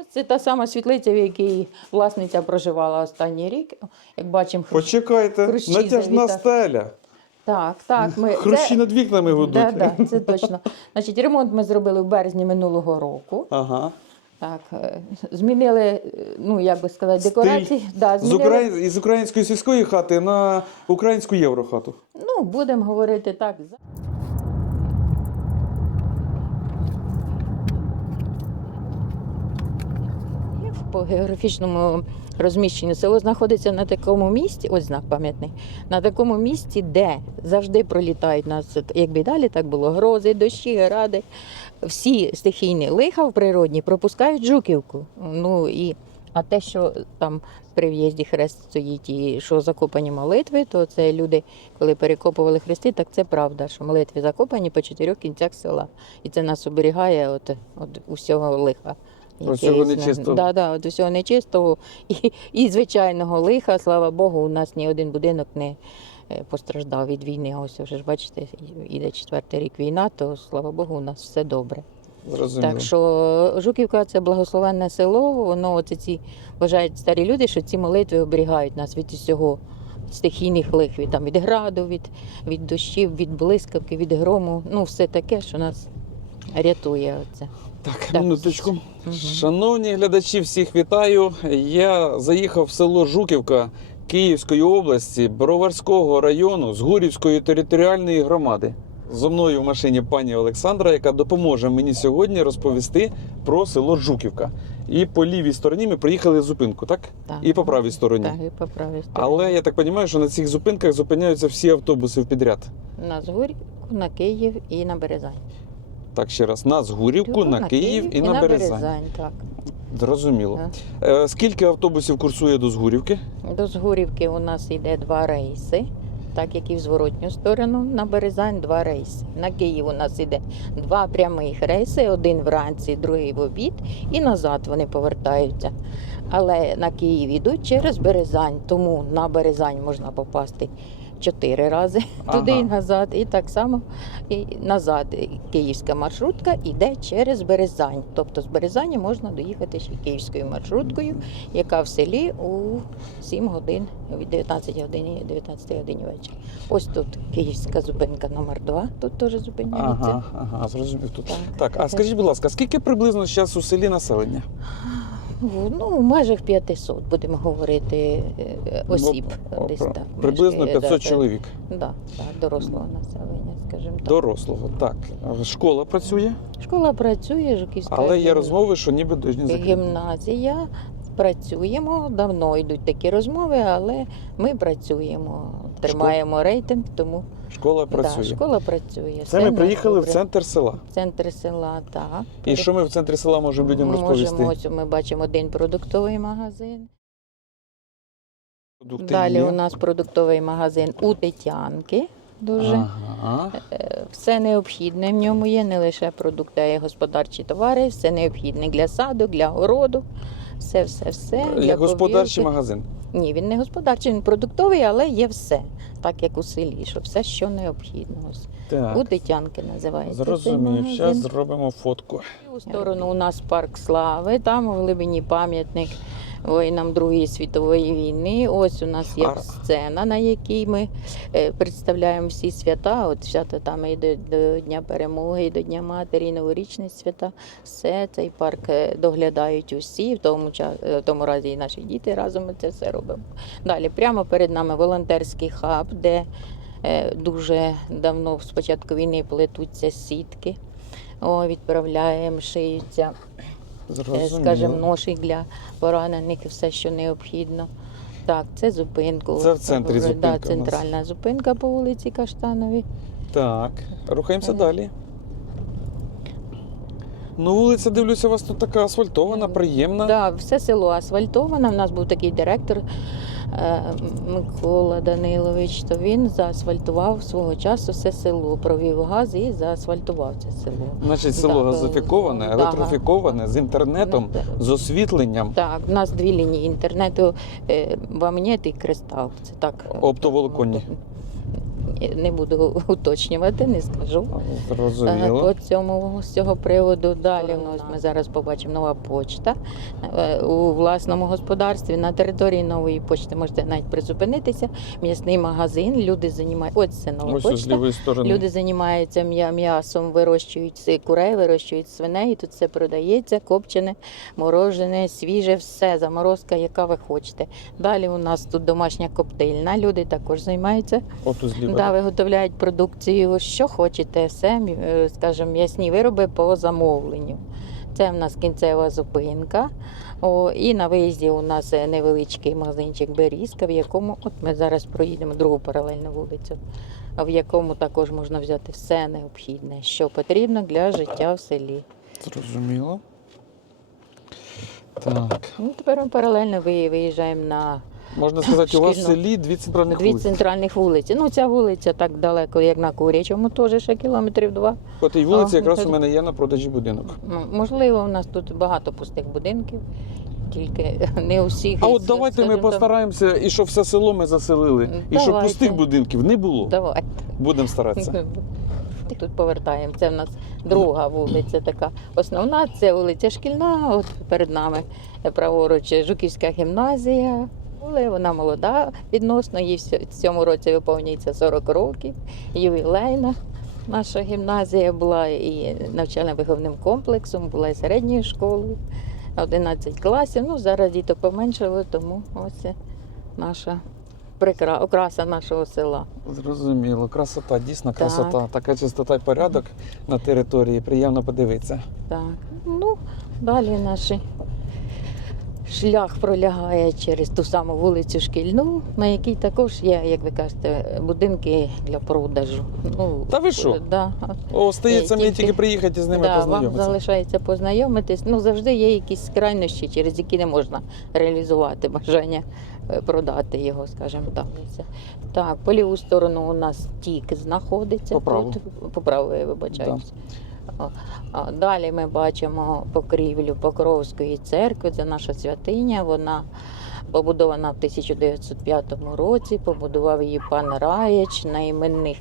Ось це та сама світлиця, в якій власниця проживала останній рік. Як бачимо, хрущ- Почекайте, Хрущі натяжна завітав. стеля. Так, так. Ми... Хрущі над вікнами гудуть. Да, да, це точно. Значить, ремонт ми зробили в березні минулого року. Ага. Так, е, змінили, е, ну як би сказати, декорації. Да, З, змінили... украї... Із української сільської хати на українську єврохату. Ну, будемо говорити так. По географічному розміщенню село знаходиться на такому місці, ось знак пам'ятний, на такому місці, де завжди пролітають нас, якби далі так було, грози, дощі, гради. Всі стихійні лиха в природні пропускають Жуківку. Ну і а те, що там при в'їзді хрест стоїть і що закопані молитви, то це люди, коли перекопували хрести, так це правда, що молитви закопані по чотирьох кінцях села. І це нас оберігає от усього лиха. З нами. нечистого. Да, да, от усього нечистого і, і звичайного лиха, слава Богу, у нас ні один будинок не е, постраждав від війни. Ось вже ж бачите, іде четвертий рік війна, то слава Богу, у нас все добре. Зрозуміло. Так що Жуківка це благословенне село. Воно оце ці вважають старі люди, що ці молитви оберігають нас від усього стихійних лих, від там від граду, від, від дощів, від блискавки, від грому. Ну, все таке, що нас рятує. Оце. Так, Так. минуточку. Шановні глядачі, всіх вітаю. Я заїхав в село Жуківка Київської області, Броварського району Згурівської територіальної громади. Зо мною в машині пані Олександра, яка допоможе мені сьогодні розповісти про село Жуківка. І по лівій стороні ми приїхали з зупинку, так? Так. І по правій стороні. Так, і по правій стороні. Але я так розумію, що на цих зупинках зупиняються всі автобуси в підряд. На Згурівку, на Київ і на Березань. Так, ще раз, на Згурівку, на, Київ, і, на, Березань. так. Зрозуміло. Е, скільки автобусів курсує до Згурівки? До Згурівки у нас йде два рейси, так як і в зворотню сторону. На Березань два рейси. На Київ у нас йде два прямих рейси: один вранці, другий в обід, і назад вони повертаються. Але на Київ йдуть через Березань, тому на Березань можна попасти чотири рази туди Ага. і назад. І так само і назад київська маршрутка йде через Березань. Тобто з Березані можна доїхати ще київською маршруткою, яка в селі у 7 годин від 19 годині 19 годині вечора. Ось тут київська зупинка номер 2 тут теж зупиняється. Ага, ага, зрозумів тут. Так, Так, а скажіть, будь ласка, скільки приблизно зараз у селі населення? Ну, в межах 500, будемо говорити, е, осіб. Ну, десь так. Приблизно мешкає, 500 да, чоловік. Да, да, дорослого населення, скажімо так. Дорослого. Так. Школа працює, Школа працює, Жуківська але є розмови, що ніби дожні закриті. гімназія. Працюємо, давно йдуть такі розмови, але ми працюємо, тримаємо рейтинг, тому Школа да, працює. школа працює. Це ми в приїхали в центр села. центр села, так. І що ми в центрі села можемо людям розповісти? можемо, ось ми бачимо один продуктовий магазин. Продукти Далі є. у нас продуктовий магазин у Тетянки. Дуже Ага. Е, все необхідне в ньому є, не лише продукти, а й господарчі товари, все необхідне для саду, для городу. Все, все, все. для Як господарчий магазин. Ні, він не господарчий, він продуктовий, але є все, так як у селі, що все, що необхідно. Ось. У дитянки називається. цей Зрозумів. магазин. Зараз зробимо фотку. У сторону у нас парк слави, там у глибині пам'ятник воїнам Другої світової війни. Ось у нас є сцена, на якій ми е, представляємо всі свята. От свята там і до, до Дня перемоги, і до Дня Матері, і новорічні свята. Все цей парк е, доглядають усі, в тому, е, в тому разі і наші діти разом ми це все робимо. Далі прямо перед нами волонтерський хаб, де дуже давно з початку війни плетуться сітки. О, відправляємо, шиються, Зрозуміло. скажімо, ноші для поранених і все, що необхідно. Так, це зупинку. Це в центрі Да, зупинка у нас. центральна зупинка по вулиці Каштановій. Так, рухаємося Ага. далі. Ну, вулиця, дивлюся, у вас тут така асфальтована, приємна. Да, все село асфальтоване. У нас був такий директор е, Микола Данилович. То він заасфальтував свого часу все село, провів газ і заасфальтував це село. Значить, село так, газифіковане, так, електрифіковане, з інтернетом, так. з освітленням, Так, у нас дві лінії інтернету вам Вамнєт і Кристал. Це так. е, оптоволоконні. Не буду уточнювати, не скажу. Е, Зрозуміло. По цьому з цього приводу далі у нас ми зараз побачимо нова почта Е, у власному господарстві. На території нової почти можете навіть призупинитися. М'ясний магазин. Люди займають. Ось це нова Ось з почта. лівої сторони. Люди займаються м'я- м'ясом, вирощують курей, вирощують свиней. Тут все продається, копчене, морожене, свіже, все, заморозка, яка ви хочете. Далі у нас тут домашня коптильна. Люди також займаються. Отут зліва. Да, виготовляють продукцію, що хочете, все, скажімо, м'ясні вироби по замовленню. Це в нас кінцева зупинка. О, і на виїзді у нас е, невеличкий магазинчик Берізка, в якому от ми зараз проїдемо другу паралельну вулицю, в якому також можна взяти все необхідне, що потрібно для життя в селі. Зрозуміло. Так. Ну, тепер ми паралельно виїжджаємо на Можна сказати, у вас в селі дві центральних дві вулиці. центральних вулиці. Ну, ця вулиця так далеко, як на Курячому, теж ще кілометрів два. По тій вулиці А, якраз у мене є на продажі будинок. Ну, Можливо, у нас тут багато пустих будинків, тільки не у всіх. А от давайте ми скажімо так, постараємося, і щоб все село ми заселили, і щоб Давайте. пустих будинків не було. Давай. Будемо старатися. Тут повертаємо. Це в нас друга вулиця така. Основна це вулиця Шкільна, от перед нами праворуч Жуківська гімназія. Але вона молода відносно, їй в цьому році виповнюється 40 років, ювілейна. Наша гімназія була і навчально-виховним комплексом, була і середньою школою, 11 класів. Ну, зараз діти поменшали, тому ось наша прикра... окраса нашого села. Зрозуміло, красота, дійсно Так. красота. Така чистота і порядок на території. Приємно подивитися. Так, ну далі наш шлях пролягає через ту саму вулицю Шкільну, на якій також є, як ви кажете, будинки для продажу. Ну, Та ви що? Да, О, стається мені тільки- приїхати з ними да, вам залишається познайомитись. Ну, завжди є якісь крайнощі, через які не можна реалізувати бажання е, продати його, скажімо так. Так, по ліву сторону у нас тік знаходиться. По праву. Тут, по праву, я вибачаюся. А, а Далі ми бачимо покрівлю Покровської церкви. Це наша святиня. Вона побудована в 1905 році. Побудував її пан Раєч на іменних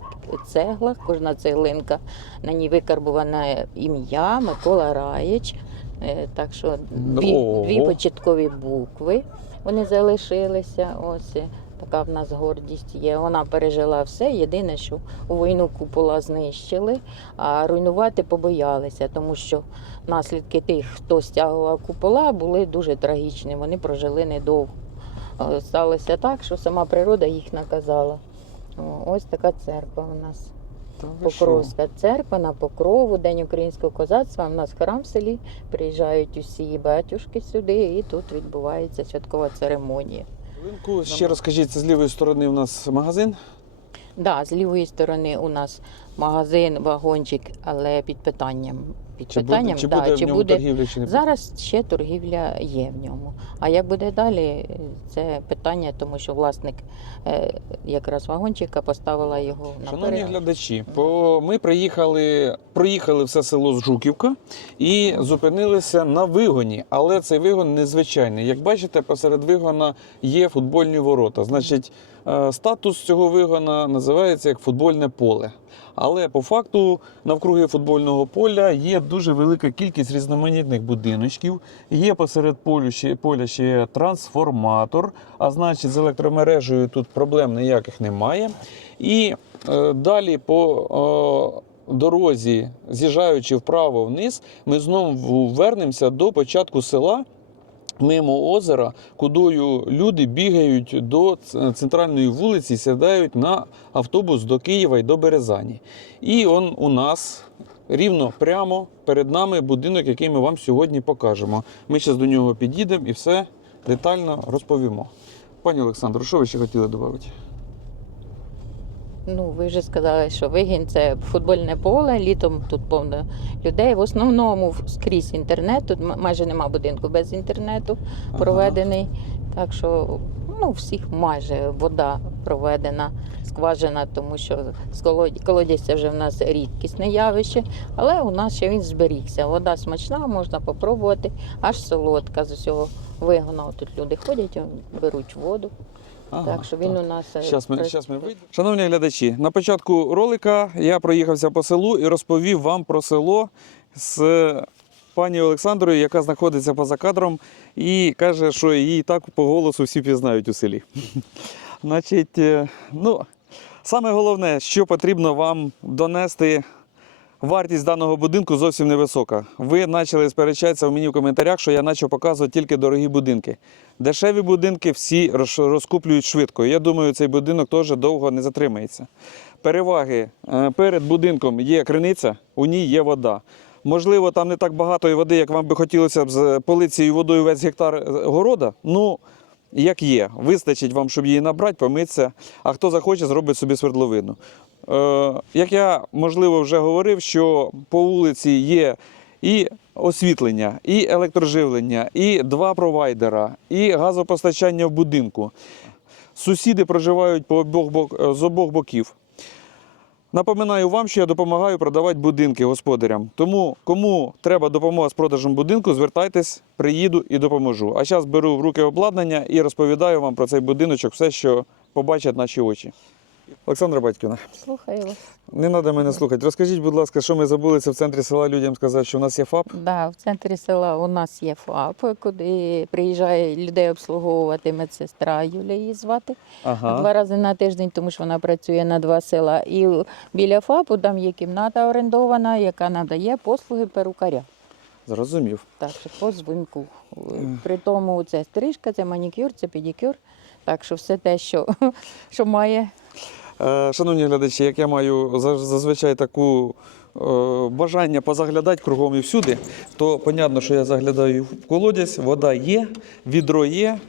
цеглах. Кожна цеглинка на ній викарбуване ім'я Микола Раєч. Е, Так що дві, дві початкові букви вони залишилися. Ось така в нас гордість є. Вона пережила все. Єдине, що у війну купола знищили, а руйнувати побоялися, тому що наслідки тих, хто стягував купола, були дуже трагічні. Вони прожили недовго. Е, Сталося так, що сама природа їх наказала. Ось така церква у нас. Покровська церква на покрову, День українського козацтва. У нас храм в селі. Приїжджають усі батюшки сюди, і тут відбувається святкова церемонія. Ще розкажіть, це з лівої сторони у нас магазин. Да, з лівої сторони у нас магазин, вагончик, але під питанням. Під Чи питанням, буде, чи да, буде в чи ньому буде торгівля, чи не буде? зараз ще торгівля є в ньому. А як буде далі, це питання, тому що власник е, якраз вагончика поставила його на Шановні глядачі, по... ми приїхали, проїхали все село з Жуківка і зупинилися на вигоні, але цей вигон незвичайний. Як бачите, посеред вигона є футбольні ворота. Значить, статус цього вигона називається як футбольне поле. Але по факту навкруги футбольного поля є дуже велика кількість різноманітних будиночків. Є посеред полю ще, поля ще трансформатор, а значить з електромережею тут проблем ніяких немає. І е, далі по е, дорозі, з'їжджаючи вправо вниз, ми знову вернемося до початку села. Мимо озера, кудою люди бігають до центральної вулиці, сідають на автобус до Києва і до Березані. І он у нас рівно прямо перед нами будинок, який ми вам сьогодні покажемо. Ми зараз до нього підійдемо і все детально розповімо. Пані Олександро, що ви ще хотіли додати? Ну, ви вже сказали, що вигін це футбольне поле, літом тут повно людей. В основному скрізь інтернет, тут майже нема будинку без інтернету проведений. Так що ну, всіх майже вода проведена, скважина, тому що колодязь це вже в нас рідкісне явище, але у нас ще він зберігся. Вода смачна, можна попробувати, аж солодка з усього вигону. Тут люди ходять, беруть воду. Ага, так що він так. у нас. е, Щас ми, щас ми вийдемо. Шановні глядачі, на початку ролика я проїхався по селу і розповів вам про село з пані Олександрою, яка знаходиться поза кадром, і каже, що її так по голосу всі пізнають у селі. Значить, е, ну, саме головне, що потрібно вам донести. Вартість даного будинку зовсім невисока. Ви почали сперечатися у мені в коментарях, що я почав показувати тільки дорогі будинки. Дешеві будинки всі розкуплюють швидко. Я думаю, цей будинок теж довго не затримається. Переваги Е, перед будинком є криниця, у ній є вода. Можливо, там не так багато води, як вам би хотілося б з полити цією водою весь гектар е, города. Ну, як є, вистачить вам, щоб її набрати, помитися, а хто захоче, зробить собі свердловину. Е, як я можливо вже говорив, що по вулиці є і освітлення, і електроживлення, і два провайдера, і газопостачання в будинку. Сусіди проживають по обох е, з обох боків. Напоминаю вам, що я допомагаю продавати будинки господарям. Тому кому треба допомога з продажем будинку, звертайтесь, приїду і допоможу. А зараз беру в руки обладнання і розповідаю вам про цей будиночок, все, що побачать наші очі. Олександра Батьківна, Слухаю вас. не треба мене слухати. Розкажіть, будь ласка, що ми забулися в центрі села людям сказати, що у нас є ФАП? Да, в центрі села у нас є ФАП, куди приїжджає людей обслуговувати медсестра Юлія її звати. Два рази на тиждень, тому що вона працює на два села. І біля ФАПу там є кімната орендована, яка надає послуги перукаря. Зрозумів. Так що по дзвінку. При тому це стрижка, це манікюр, це педикюр. Так що все те, що, що має. Е, Шановні глядачі, як я маю зазвичай таку е, бажання позаглядати кругом і всюди, то понятно, що я заглядаю в колодязь, вода є, відро є,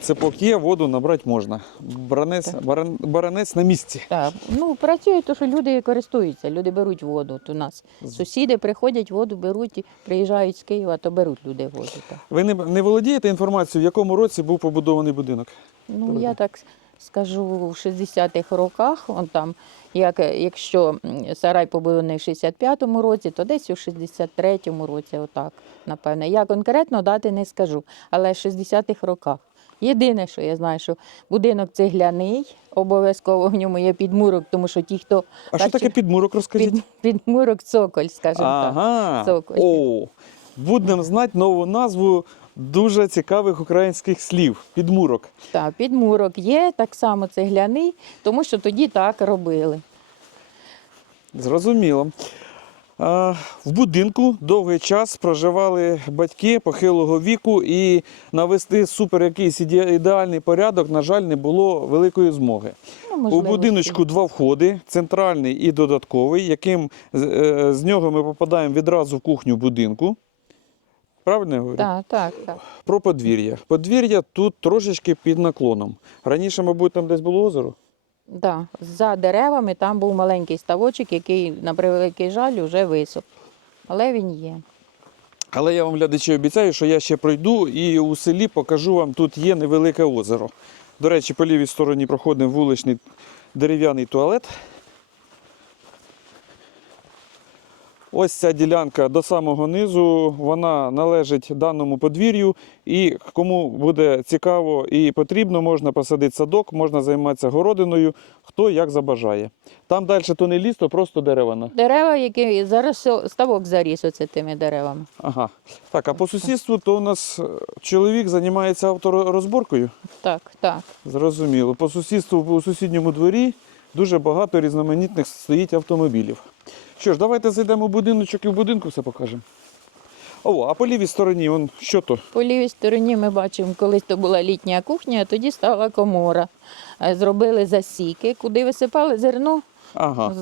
цепок є, воду набрати можна. Баранець, баран, баранець на місці. Так, ну працює, то що люди користуються, люди беруть воду. От у нас сусіди приходять, воду беруть, приїжджають з Києва, то беруть люди воду. Так. Ви не, не володієте інформацією, в якому році був побудований будинок? Ну, я так скажу, в 60-х роках, он там, як, якщо сарай побудований в 65-му році, то десь у 63-му році, отак, напевне. Я конкретно дати не скажу, але в 60-х роках. Єдине, що я знаю, що будинок цегляний, обов'язково в ньому є підмурок, тому що ті, хто А що таке підмурок, розкажіть? під, підмурок цоколь, скажімо так. Цоколь. О, будемо знати нову назву дуже цікавих українських слів. Підмурок. Так, підмурок є, так само цегляний, тому що тоді так робили. Зрозуміло. А, В будинку довгий час проживали батьки похилого віку, і навести супер якийсь ідеальний порядок, на жаль, не було великої змоги. Ну, У будиночку два входи: центральний і додатковий, яким з, е, з нього ми попадаємо відразу в кухню будинку. Правильно я говорю? Так, так, так. Про подвір'я. Подвір'я тут трошечки під наклоном. Раніше, мабуть, там десь було озеро. Да. За деревами там був маленький ставочок, який, на превеликий жаль, вже висох. Але він є. Але я вам, глядачі, обіцяю, що я ще пройду і у селі покажу вам, тут є невелике озеро. До речі, по лівій стороні проходить вуличний дерев'яний туалет. Ось ця ділянка до самого низу, вона належить даному подвір'ю. І кому буде цікаво і потрібно, можна посадити садок, можна займатися городиною, хто як забажає. Там далі то не ліс, то просто деревина. Дерева, які зараз ставок заріс оце тими деревами. Ага. Так, а по сусідству то у нас е, чоловік займається авторозборкою. Так, так. Зрозуміло. По сусідству у сусідньому дворі дуже багато різноманітних стоїть автомобілів. Що ж, давайте зайдемо в будиночок і в будинку все покажемо. О, а по лівій стороні, он, що то? По лівій стороні ми бачимо, колись то була літня кухня, а тоді стала комора. Е, Зробили засіки, куди висипали зерно, Ага.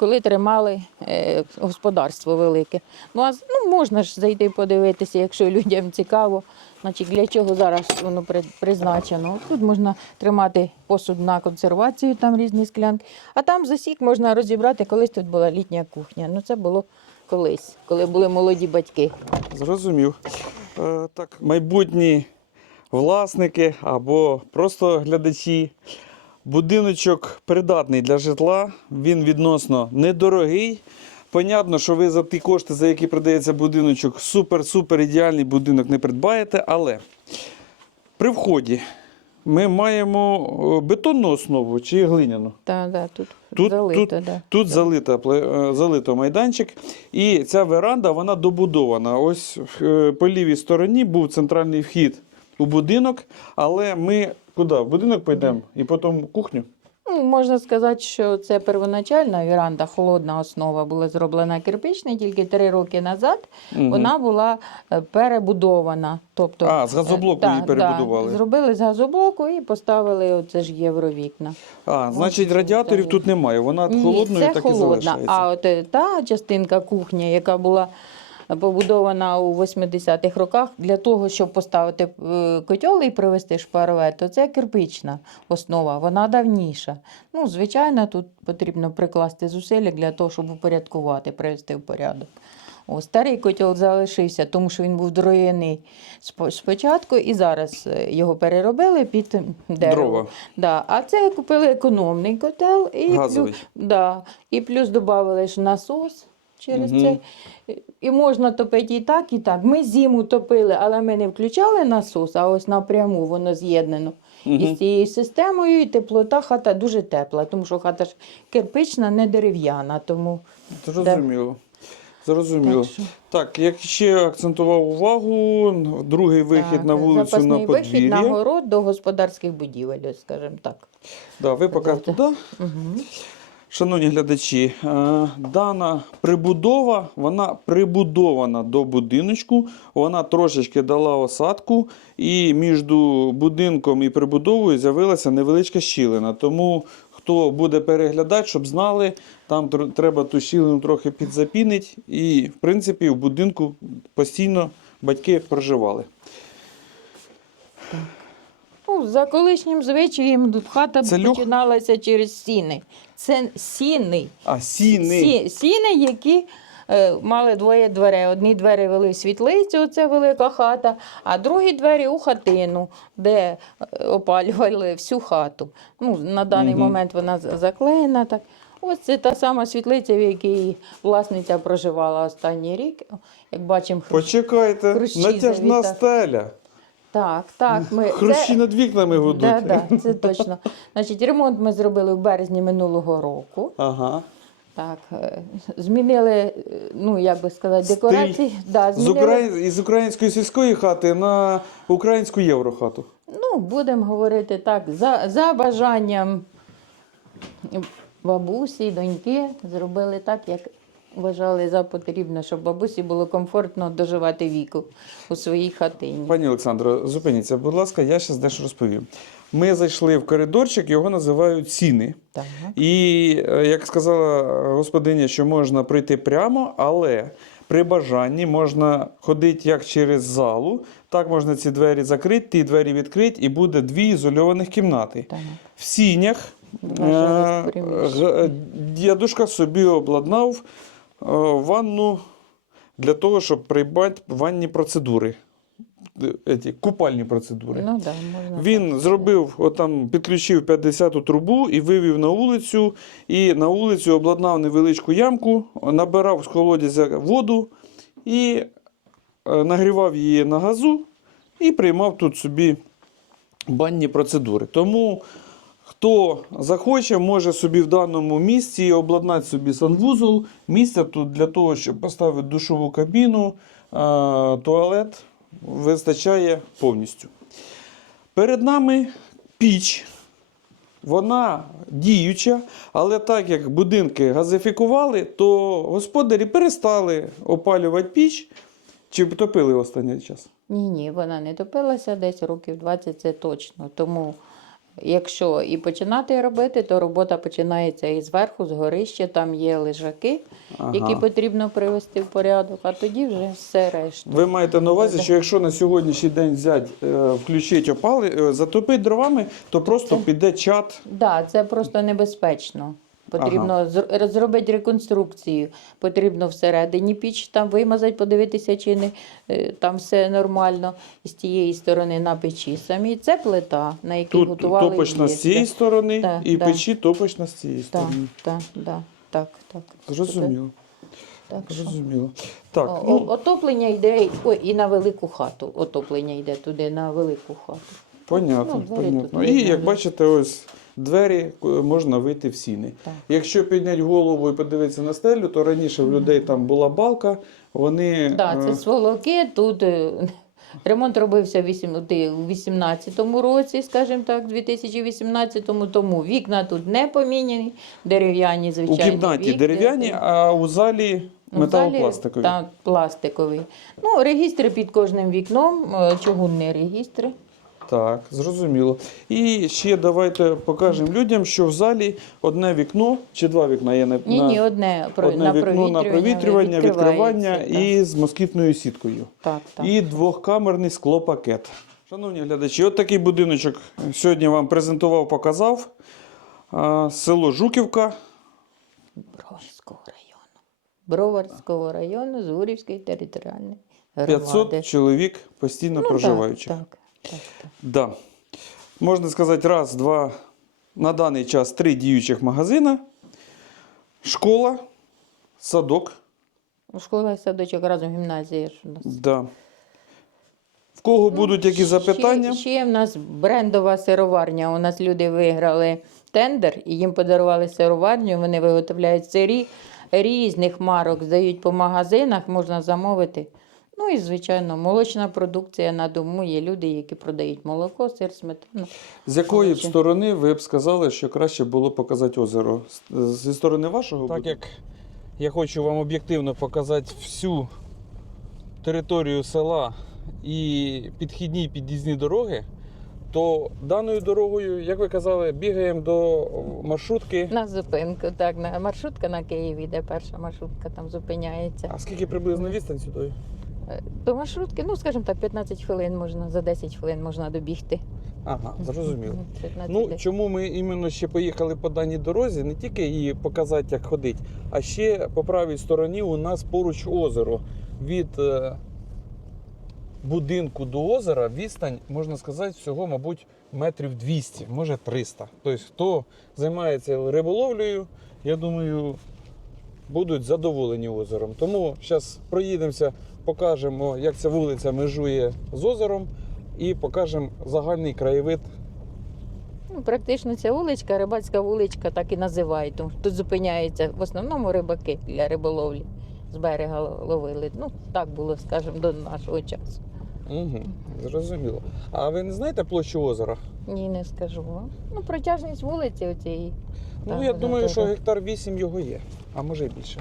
Коли тримали е, господарство велике. Ну, а ну, можна ж зайти подивитися, якщо людям цікаво. Значить, для чого зараз воно призначено? Тут можна тримати посуд на консервацію, там різні склянки. А там засік можна розібрати, колись тут була літня кухня. Ну, це було колись, коли були молоді батьки. Зрозумів. Е, так, майбутні власники або просто глядачі. Будиночок придатний для житла, він відносно недорогий. Понятно, що ви за ті кошти, за які продається будиночок, супер-супер ідеальний будинок не придбаєте, але при вході ми маємо е, бетонну основу чи глиняну. Так, да, тут, Тут- залито, тут- да. Тут залита, е, залито майданчик, і ця веранда вона добудована. Ось е, по лівій стороні був центральний вхід у будинок, але ми куди? В будинок підемо і потім кухню. Ну, можна сказати, що це первоначальна віранда, холодна основа була зроблена кирпична, тільки три роки назад Мгм. вона була е, перебудована. Тобто, А, з газоблоку е, її перебудували. Да, зробили з газоблоку і поставили оце ж євровікна. А, значить, радіаторів тут немає. Вона Ні, холодною так холодна. і залишається. А от е, та частинка кухні, яка була побудована у 80-х роках для того, щоб поставити е, котел і привезти шпарове, то це кирпична основа, вона давніша. Ну, звичайно, тут потрібно прикласти зусилля для того, щоб упорядкувати, привести в порядок. О, старий котел залишився, тому що він був дроєний спо- спочатку, і зараз е, його переробили під дерево. Дрова. Да. А це купили економний котел і Газовий. плюс, да, і плюс додали ж насос через Мгм. це. І можна топити і так, і так. Ми зиму топили, але ми не включали насос, а ось напряму воно з'єднано Мгм. із цією системою, і теплота хата дуже тепла, тому що хата ж кирпична, не дерев'яна. Тому Зрозуміло. Зрозуміло. так що, Так, як ще акцентував увагу, другий вихід так, на вулицю на вихід на город до господарських будівель, скажімо так. Да, ви поки туди. Угу. Шановні глядачі, е, дана прибудова, вона прибудована до будиночку, вона трошечки дала осадку, і між будинком і прибудовою з'явилася невеличка щілина. Тому хто буде переглядати, щоб знали, там треба ту щілину трохи підзапінити. І, в принципі, в будинку постійно батьки проживали. Ну, за колишнім звичаєм хата Це люх? починалася через сіни. Це сіни. А сіни. Сі, сіни, які е, мали двоє дверей. Одні двері вели в світлицю, оце велика хата, а другі двері у хатину, де е, опалювали всю хату. Ну, на даний Мгм. момент вона заклеєна. Так. Ось це та сама світлиця, в якій власниця проживала останній рік. Як бачимо, хрущ... Почекайте, натяжна стеля. Так, так. Ми... Хрущі над вікнами гудуть. Да, да, це точно. Значить, ремонт ми зробили в березні минулого року. Ага. Так, е, змінили, е, ну як би сказати, декорації. Да, З, Украї... Із української сільської хати на українську єврохату. Ну, будемо говорити так, за, за бажанням бабусі, доньки зробили так, як вважали за потрібне, щоб бабусі було комфортно доживати віку у своїй хатині. Пані Олександро, зупиніться, будь ласка, я зараз дещо розповім. Ми зайшли в коридорчик, його називають сіни. Так. І е, як сказала господиня, що можна пройти прямо, але при бажанні можна ходити як через залу, так можна ці двері закрити, ті двері відкрити, і буде дві ізольованих кімнати. Так. В сінях е, г- дядушка собі обладнав е, ванну для того, щоб приймати ванні процедури. Е, еті, Купальні процедури. Ну, да, можна Він так. зробив, отам підключив 50-ту трубу і вивів на вулицю. І на вулицю обладнав невеличку ямку, набирав з колодязя воду і е, нагрівав її на газу і приймав тут собі банні процедури. Тому хто захоче, може собі в даному місці обладнати собі санвузол. Місця тут для того, щоб поставити душову кабіну, туалет вистачає повністю. Перед нами піч. Вона діюча, але так як будинки газифікували, то господарі перестали опалювати піч. Чи топили останній час? Ні, ні, вона не топилася десь років 20, це точно. Тому, якщо і починати робити, то робота починається і зверху, з горища, там є лежаки, Ага. які потрібно привести в порядок, а тоді вже все решта. Ви маєте на увазі, що якщо на сьогоднішній день взяти, е, включити опали, е, затопити дровами, то просто це... піде чат. Так, да, це просто небезпечно. Потрібно зр- зробити реконструкцію. Потрібно всередині піч там вимазати, подивитися, чи не е, там все нормально з тієї сторони на печі. Самі це плита, на якій Тут готували топочна з цієї сторони Так, і так. печі топочна з цієї сторони. так, так, так, так. Зрозуміло. Так. Зрозуміло. Так, О, ну, Отоплення йде ой, і на велику хату. Отоплення йде туди на велику хату. Понятно, Ну, понятно. І як бачите, ось двері можна вийти в сіни. Так. Якщо підняти голову і подивитися на стелю, то раніше в людей там була балка, вони. Так, е, це сволоки. Тут е, ремонт робився у 18-му році, скажімо так, 2018-му. Тому вікна тут не поміняні, дерев'яні, у звичайно. кімнаті дерев'яні, а у залі металопластикові. Так, пластиковий. Ну, регістри під кожним вікном, е, чугунні регістри. Так, зрозуміло. І ще давайте покажемо людям, що в залі одне вікно чи два вікна є на, Ні, ні, одне, одне на вікно на провітрювання, відкривання і з москітною сіткою. Так, так. І двохкамерний склопакет. Шановні глядачі, от такий будиночок сьогодні вам презентував, показав. Село Жуківка. Броварського району. Броварського району Зурівської територіальної 500 чоловік постійно Ну, проживаючих. Так, так. Да. Можна сказати, раз, два, на даний час три діючих магазина, школа, садок. Школа і садочок разом гімназія ж у нас. Да. В кого будуть які запитання? Ще, ще в нас брендова сироварня. У нас люди виграли тендер і їм подарували сироварню. Вони виготовляють сирі різних марок, здають по магазинах, можна замовити. Ну і, звичайно, молочна продукція на дому. Є люди, які продають молоко, сир, сметану. З якої б сторони ви б сказали, що краще було показати озеро? З- Зі сторони вашого? Так як я хочу вам об'єктивно показати всю територію села і підхідні і під'їзні дороги, то даною дорогою, як ви казали, бігаємо до маршрутки. На зупинку, так, на маршрутка на Києві, де перша маршрутка там зупиняється. А скільки приблизно відстань сюди? Е, До маршрутки, ну скажімо так, 15 хвилин можна, за 10 хвилин можна добігти. Ага, зрозуміло. 15 Ну, десь. чому ми іменно ще поїхали по даній дорозі, не тільки її показати, як ходить, а ще по правій стороні у нас поруч озеро. Від е, будинку до озера відстань, можна сказати, всього, мабуть, метрів 200, може 300. Тобто, хто займається риболовлею, я думаю, будуть задоволені озером. Тому зараз проїдемося, покажемо, як ця вулиця межує з озером, і покажемо загальний краєвид Ну, практично ця вуличка, рибацька вуличка, так і називають. Тут зупиняються в основному рибаки для риболовлі. З берега ловили. Ну, так було, скажімо, до нашого часу. Угу, зрозуміло. А ви не знаєте площу озера? Ні, не скажу. Ну, протяжність вулиці оцієї. Ну, Так, я думаю, так, що гектар 8 його є, а може й більше.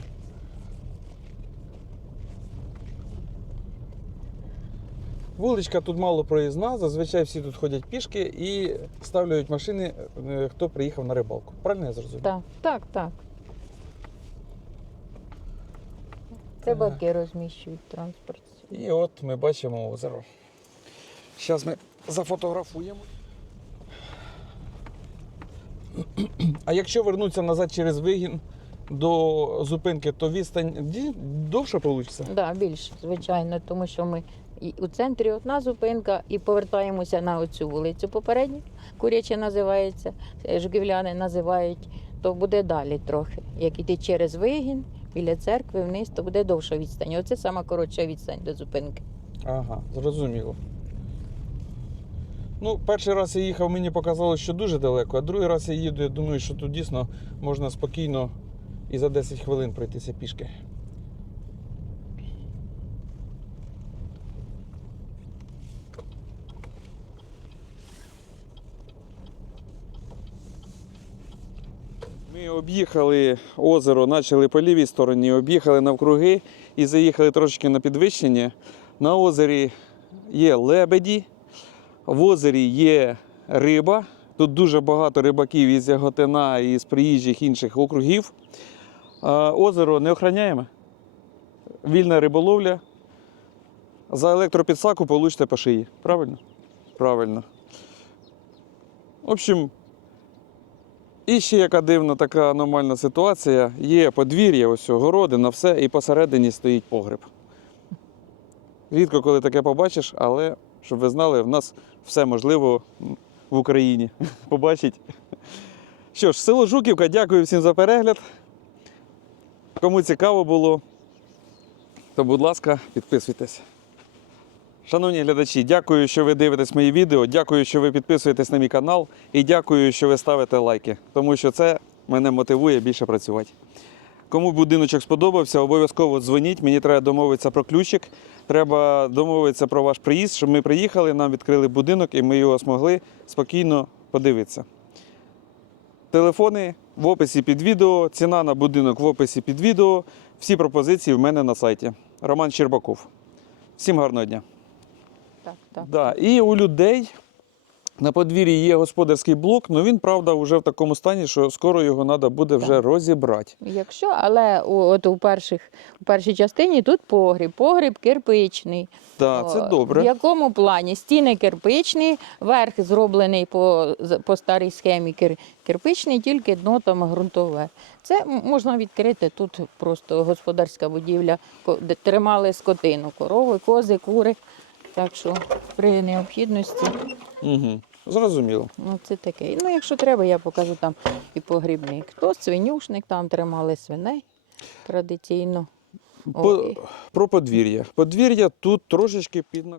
Вуличка тут мало проїзна, зазвичай всі тут ходять пішки і ставлять машини, е, хто приїхав на рибалку. Правильно я зрозумів? Так, так, так. Рибаки розміщують транспорт. І от ми бачимо озеро. Зараз ми зафотографуємо. А якщо вернутися назад через вигін до зупинки, то відстань довше вийде? Так, да, більше, звичайно, тому що ми і у центрі одна зупинка і повертаємося на оцю вулицю попередню, куряча називається, е, жуківляни називають, то буде далі трохи. Як іти через вигін, біля церкви вниз, то буде довша відстань. Оце сама коротша відстань до зупинки. Ага, зрозуміло. Ну, перший раз я їхав, мені показалось, що дуже далеко, а другий раз я їду, я думаю, що тут дійсно можна спокійно і за 10 хвилин пройтися пішки. Ми об'їхали озеро, почали по лівій стороні, об'їхали навкруги і заїхали трошки на підвищення. На озері є лебеді, в озері є риба. Тут дуже багато рибаків із Яготина і з приїжджих інших округів. Озеро не охороняємо. Вільна риболовля. За електропідсаку получите по шиї. Правильно? Правильно. В общем, і ще яка дивна така аномальна ситуація. Є подвір'я, ось городи на все, і посередині стоїть погреб. Рідко коли таке побачиш, але щоб ви знали, в нас все можливо в Україні побачить. Що ж, село Жуківка, дякую всім за перегляд. Кому цікаво було, то будь ласка, підписуйтесь. Шановні глядачі, дякую, що ви дивитесь мої відео. Дякую, що ви підписуєтесь на мій канал. І дякую, що ви ставите лайки, тому що це мене мотивує більше працювати. Кому будиночок сподобався, обов'язково дзвоніть. Мені треба домовитися про ключик. Треба домовитися про ваш приїзд, щоб ми приїхали, нам відкрили будинок і ми його змогли спокійно подивитися. Телефони в описі під відео, ціна на будинок в описі під відео. Всі пропозиції в мене на сайті. Роман Щербаков. Всім гарного дня. Так, так. Да. І у людей на подвір'ї є господарський блок, але він, правда, вже в такому стані, що скоро його треба буде вже Так. розібрати. Якщо, але от у, перших, у першій частині тут погріб, погріб кирпичний. Так, це О, В якому плані? Стіни кирпичні, верх зроблений по, по старій схемі кир, кирпичний, тільки дно там ґрунтове. Це можна відкрити тут просто господарська будівля, де тримали скотину, корови, кози, кури. Так що при необхідності, Угу. Зрозуміло. ну це таке. Ну, якщо треба, я покажу там і погрібник. То свинюшник, там тримали свиней традиційно. По, про подвір'я. Подвір'я тут трошечки підна.